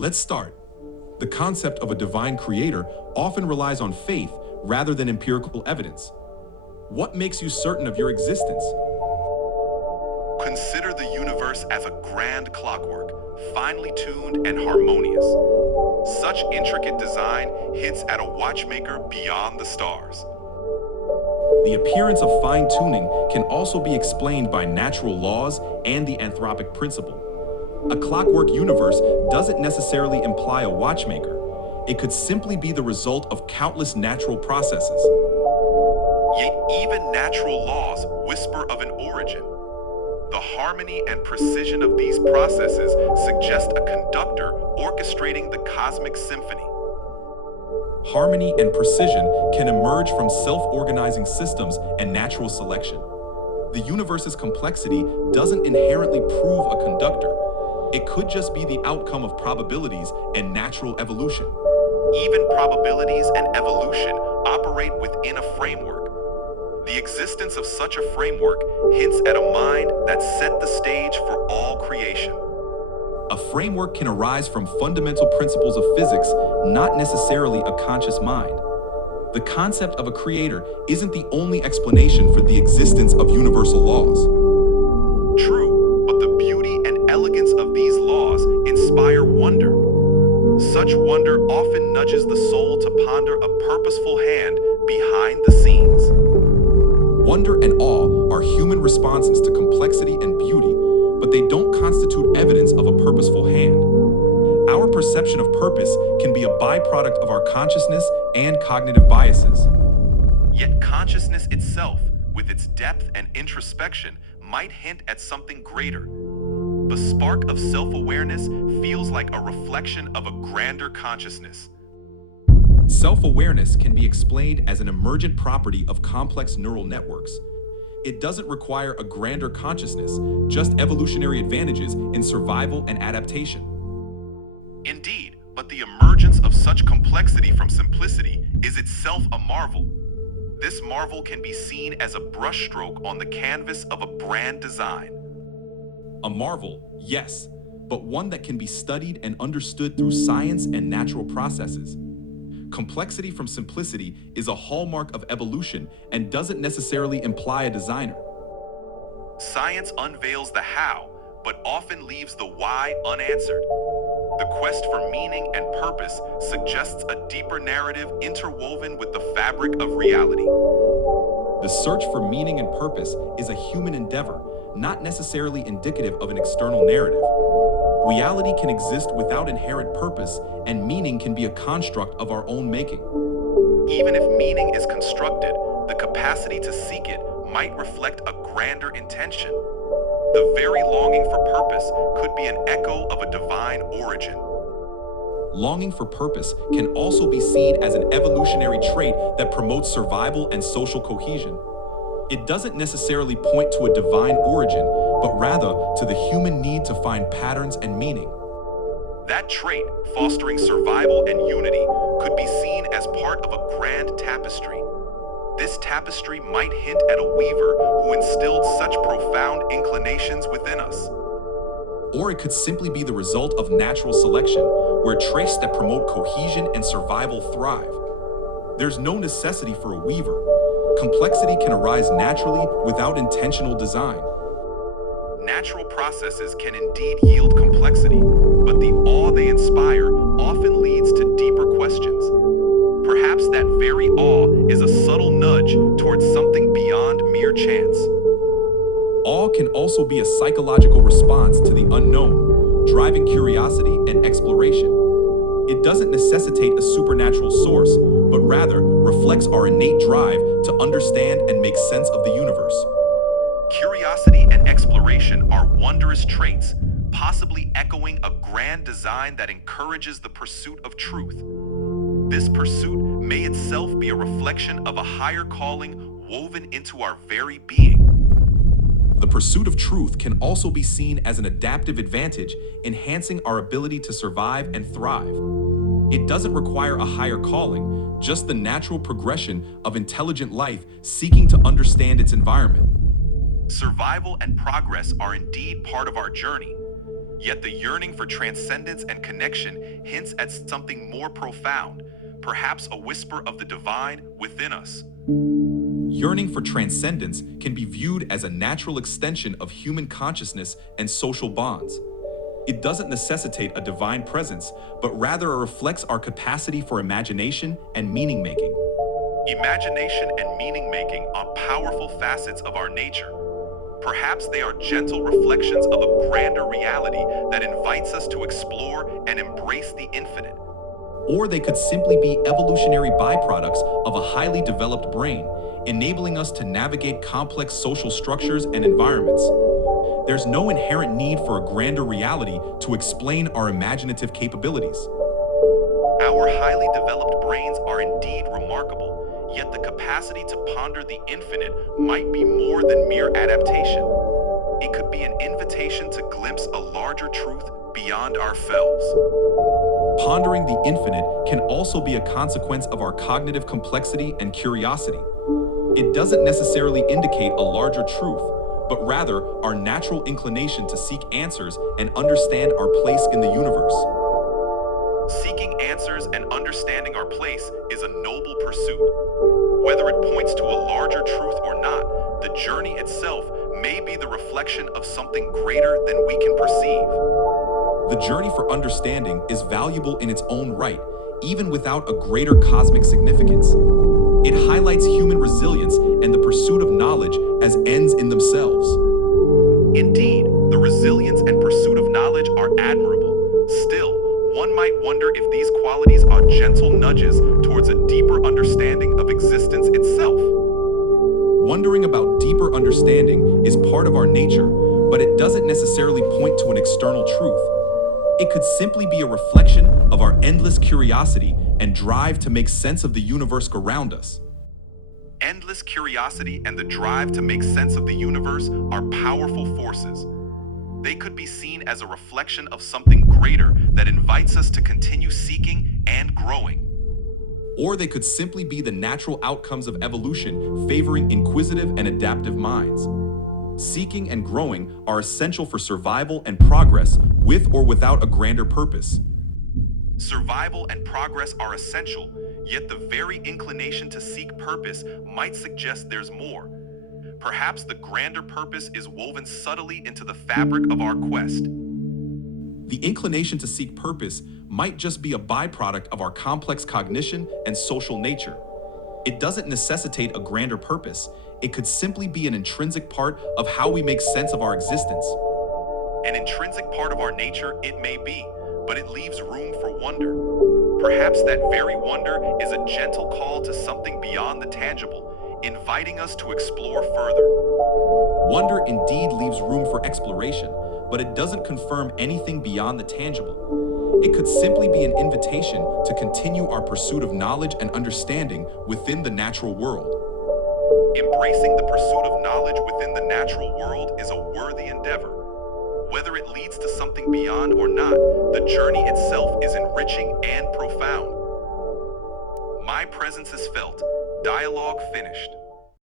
Let's start. The concept of a divine creator often relies on faith rather than empirical evidence. What makes you certain of your existence? Consider the universe as a grand clockwork, finely tuned and harmonious. Such intricate design hints at a watchmaker beyond the stars. The appearance of fine-tuning can also be explained by natural laws and the anthropic principle. A clockwork universe doesn't necessarily imply a watchmaker. It could simply be the result of countless natural processes. Yet even natural laws whisper of an origin. The harmony and precision of these processes suggest a conductor orchestrating the cosmic symphony. Harmony and precision can emerge from self-organizing systems and natural selection. The universe's complexity doesn't inherently prove a conductor. It could just be the outcome of probabilities and natural evolution. Even probabilities and evolution operate within a framework. The existence of such a framework hints at a mind that set the stage for all creation. A framework can arise from fundamental principles of physics, not necessarily a conscious mind. The concept of a creator isn't the only explanation for the existence of universal laws. True, but the beauty and elegance of these laws inspire wonder. Such wonder often nudges the soul to ponder a purposeful hand behind the scenes. Wonder and awe are human responses to complexity and beauty, but they don't constitute evidence of a purposeful hand. Our perception of purpose can be a byproduct of our consciousness and cognitive biases. Yet consciousness itself, with its depth and introspection, might hint at something greater. The spark of self-awareness feels like a reflection of a grander consciousness. Self-awareness can be explained as an emergent property of complex neural networks. It doesn't require a grander consciousness, just evolutionary advantages in survival and adaptation. Indeed, but the emergence of such complexity from simplicity is itself a marvel. This marvel can be seen as a brushstroke on the canvas of a brand design. A marvel, yes, but one that can be studied and understood through science and natural processes. Complexity from simplicity is a hallmark of evolution and doesn't necessarily imply a designer. Science unveils the how, but often leaves the why unanswered. The quest for meaning and purpose suggests a deeper narrative interwoven with the fabric of reality. The search for meaning and purpose is a human endeavor, not necessarily indicative of an external narrative. Reality can exist without inherent purpose, and meaning can be a construct of our own making. Even if meaning is constructed, the capacity to seek it might reflect a grander intention. The very longing for purpose could be an echo of a divine origin. Longing for purpose can also be seen as an evolutionary trait that promotes survival and social cohesion. It doesn't necessarily point to a divine origin, but rather to the human need to find patterns and meaning. That trait, fostering survival and unity, could be seen as part of a grand tapestry. This tapestry might hint at a weaver who instilled such profound inclinations within us. Or it could simply be the result of natural selection, where traits that promote cohesion and survival thrive. There's no necessity for a weaver. Complexity can arise naturally without intentional design. Natural processes can indeed yield complexity, but the awe they inspire often leads to deeper questions. Perhaps that very awe is a subtle nudge towards something beyond mere chance. Awe can also be a psychological response to the unknown, driving curiosity and exploration. It doesn't necessitate a supernatural source, but rather reflects our innate drive to understand and make sense of the universe. Curiosity and exploration are wondrous traits, possibly echoing a grand design that encourages the pursuit of truth. This pursuit may itself be a reflection of a higher calling woven into our very being. The pursuit of truth can also be seen as an adaptive advantage, enhancing our ability to survive and thrive. It doesn't require a higher calling, just the natural progression of intelligent life seeking to understand its environment. Survival and progress are indeed part of our journey. Yet the yearning for transcendence and connection hints at something more profound, perhaps a whisper of the divine within us. Yearning for transcendence can be viewed as a natural extension of human consciousness and social bonds. It doesn't necessitate a divine presence, but rather reflects our capacity for imagination and meaning making. Imagination and meaning making are powerful facets of our nature. Perhaps they are gentle reflections of a grander reality that invites us to explore and embrace the infinite. Or they could simply be evolutionary byproducts of a highly developed brain, enabling us to navigate complex social structures and environments. There's no inherent need for a grander reality to explain our imaginative capabilities. Our highly developed brains are indeed remarkable, yet the capacity to ponder the infinite might be more than mere adaptation. It could be an invitation to glimpse a larger truth beyond ourselves. Pondering the infinite can also be a consequence of our cognitive complexity and curiosity. It doesn't necessarily indicate a larger truth, but rather our natural inclination to seek answers and understand our place in the universe. Seeking answers and understanding our place is a noble pursuit. Whether it points to a larger truth or not, the journey itself may be the reflection of something greater than we can perceive. The journey for understanding is valuable in its own right, even without a greater cosmic significance. It highlights human resilience and the pursuit of knowledge as ends in themselves. Indeed, the resilience and pursuit of knowledge are admirable. Still, one might wonder if these qualities are gentle nudges towards a deeper understanding of existence itself. Wondering about deeper understanding is part of our nature, but it doesn't necessarily point to an external truth. It could simply be a reflection of our endless curiosity and drive to make sense of the universe around us. Endless curiosity and the drive to make sense of the universe are powerful forces. They could be seen as a reflection of something greater that invites us to continue seeking and growing. Or they could simply be the natural outcomes of evolution favoring inquisitive and adaptive minds. Seeking and growing are essential for survival and progress, with or without a grander purpose. Survival and progress are essential, yet the very inclination to seek purpose might suggest there's more. Perhaps the grander purpose is woven subtly into the fabric of our quest. The inclination to seek purpose might just be a byproduct of our complex cognition and social nature. It doesn't necessitate a grander purpose. It could simply be an intrinsic part of how we make sense of our existence. An intrinsic part of our nature it may be, but it leaves room for wonder. Perhaps that very wonder is a gentle call to something beyond the tangible, inviting us to explore further. Wonder indeed leaves room for exploration, but it doesn't confirm anything beyond the tangible. It could simply be an invitation to continue our pursuit of knowledge and understanding within the natural world. Embracing the pursuit of knowledge within the natural world is a worthy endeavor. Whether it leads to something beyond or not, the journey itself is enriching and profound. My presence is felt. Dialogue finished.